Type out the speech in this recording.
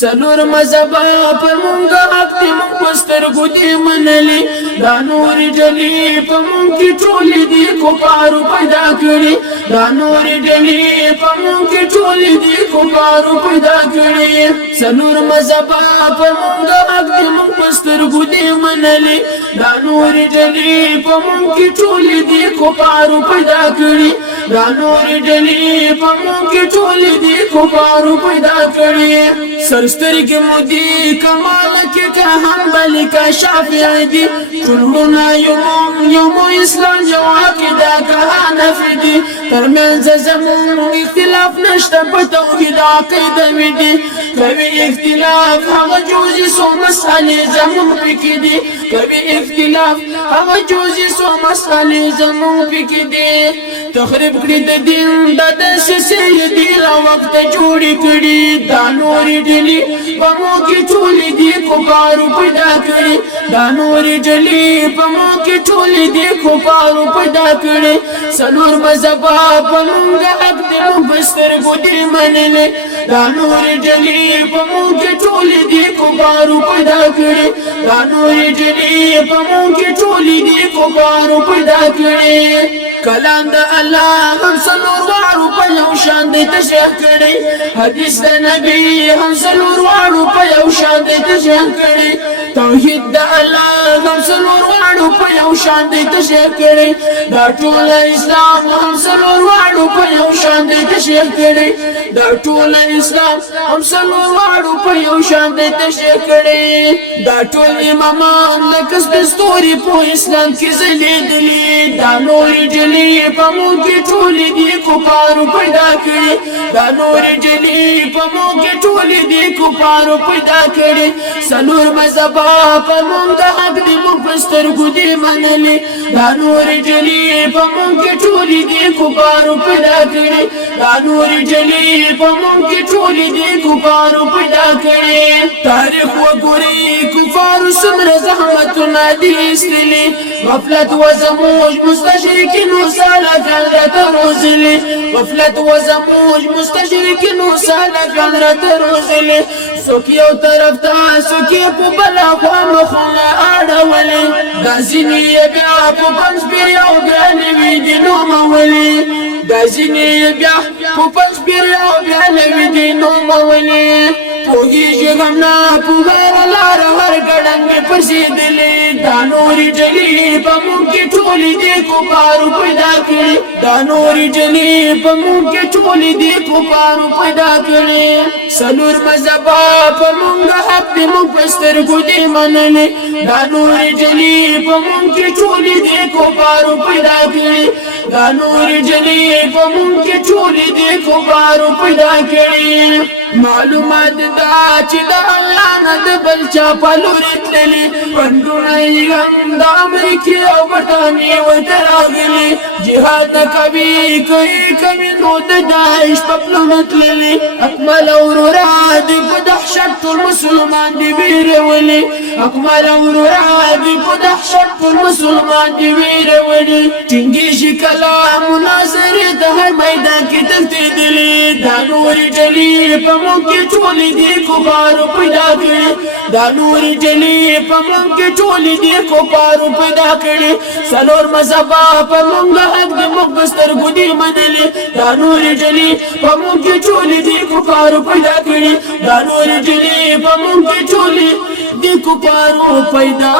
سلور مذهبا پر مونږه حق دې مونږ په سترګو دې منلي دا نورې ډلې په مونږ کې ټولې دي کفارو پیدا کړي دا نورې ډلې په مونږ کې ټولې دي کفارو پیدا کړي سلور مذهبا پر مونږه حق دې مونږ په سترګو دې منلي دا نورې ډلې په مونږ کې ټولې دي کفارو پیدا کړي دا نورې ډلې په مونږ کې ټولې دي کفارو پیدا کړي سرسترګې مو دي کمال کې که حنبل که شافعي دي ټولونه یو اسلام یو عقیده که حنفي دي ترمنځ زموږ اختلاف نشته په توحید عقیده مې دي کوي اختلاف هغه جزء څو مسئلې زموږ پکې دي کوي اختلاف هغه جزء څو مسئلې زموږ پکې دي تخریب کړی د دین د دسیسې دی لا وخت جوړ کړي دا نورې ډلې په مو کې ټولې دي کفارو پیدا کړي دا نورې ډلې په مو کې ټولې دي کفارو پیدا کړي سلور مذهبا په مونږ حق دې مونږ په سترګو دې منلې دا نورې ډلې په مو کې ټولې دي کفارو پیدا کړي دا نورې ډلې په مو کې ټولې دي کفارو پیدا کړي کلام د الله هم سلور وارو په یو شان دی تشریح کړي حدیث د نبی هم سلور وارو په یو شان دی تشریح کړي توحید د الله هم سلور وارو په یو شان دی تشریح کړي دا ټول اسلام هم سلور وارو په یو شان دی تشریح کړي دا ټول اسلام هم سلور وارو په یو شان دی تشریح کړي دا ټول امامان لکه ستوري په اسلام کې ځلېدلي دا نورې ډلې په مونږ کې ټولې دي کفارو پیدا کړي دا نورې ډلې په مونږ کې ټولې دي کفارو پیدا کړي سلور مذهبا په مونږ د حق دې مونږ په سترګو دې منلي دا نورې ډلې په مونږ کې ټولې دي کفارو پیدا کړي دا نورې ډلې په مونږ کې ټولې دي کفارو پیدا کړي تاریخ وګورئ کفارو څومره زحمتونه دي ایستلي غفلت و زموج مستشرکین سالا فعلت روزلی غفلت و زموج مستشرکین سالا فعلت روزلی سوکی او طرف تا سوکی پو بلا خوام خونا آڑولی دازینی بیا پو پنج بیاو بیانوی دینو مولی دازینی بیا پو پنج بیاو بیانوی دینو مولی پوگی جگمنا پوگر لار هر گڑن میں پرسیدلی دا نوری جلی پا مون کی ٹولی دی کفارو پیدا کری دا نوری جلی پا مون کی ٹولی دی کفارو پیدا کری سلور مذہبا پا مون دا حق دی مون پستر کو دی منلی دا نوری جلی پا مون کی ٹولی دی کفارو پیدا کری دا نوری جلی پا مون کی ٹولی دی کفارو پیدا کری معلومات دا چې د الله نه د بل چا په لور تللي پندونه یې هم د امریکې او برټانیې ورته راغلي جهاد نه کوي نو د داعش په پلونه تللي اکمل او ورورا دې په دهشت ټول مسلمان دې ویرولي اکمل او ورورا دې په دهشت ټول مسلمان دې ویرولي ټینګې شي کلام مناظرې د هر میدان کې تلتېدلي دا نورې ډلې په مونږ کې ټولې دي کفارو پیدا کړي دا نورې ډلې په مونږ کې ټولې دي کفارو پیدا کړي سلور مذهبا په مونږ حق دې مونږ په سترګو دې منلي دا نورې ډلې په مونږ کې ټولې دي کفارو پیدا کړي دا نورې ډلې په مونږ کې ټولې دي کفارو پیدا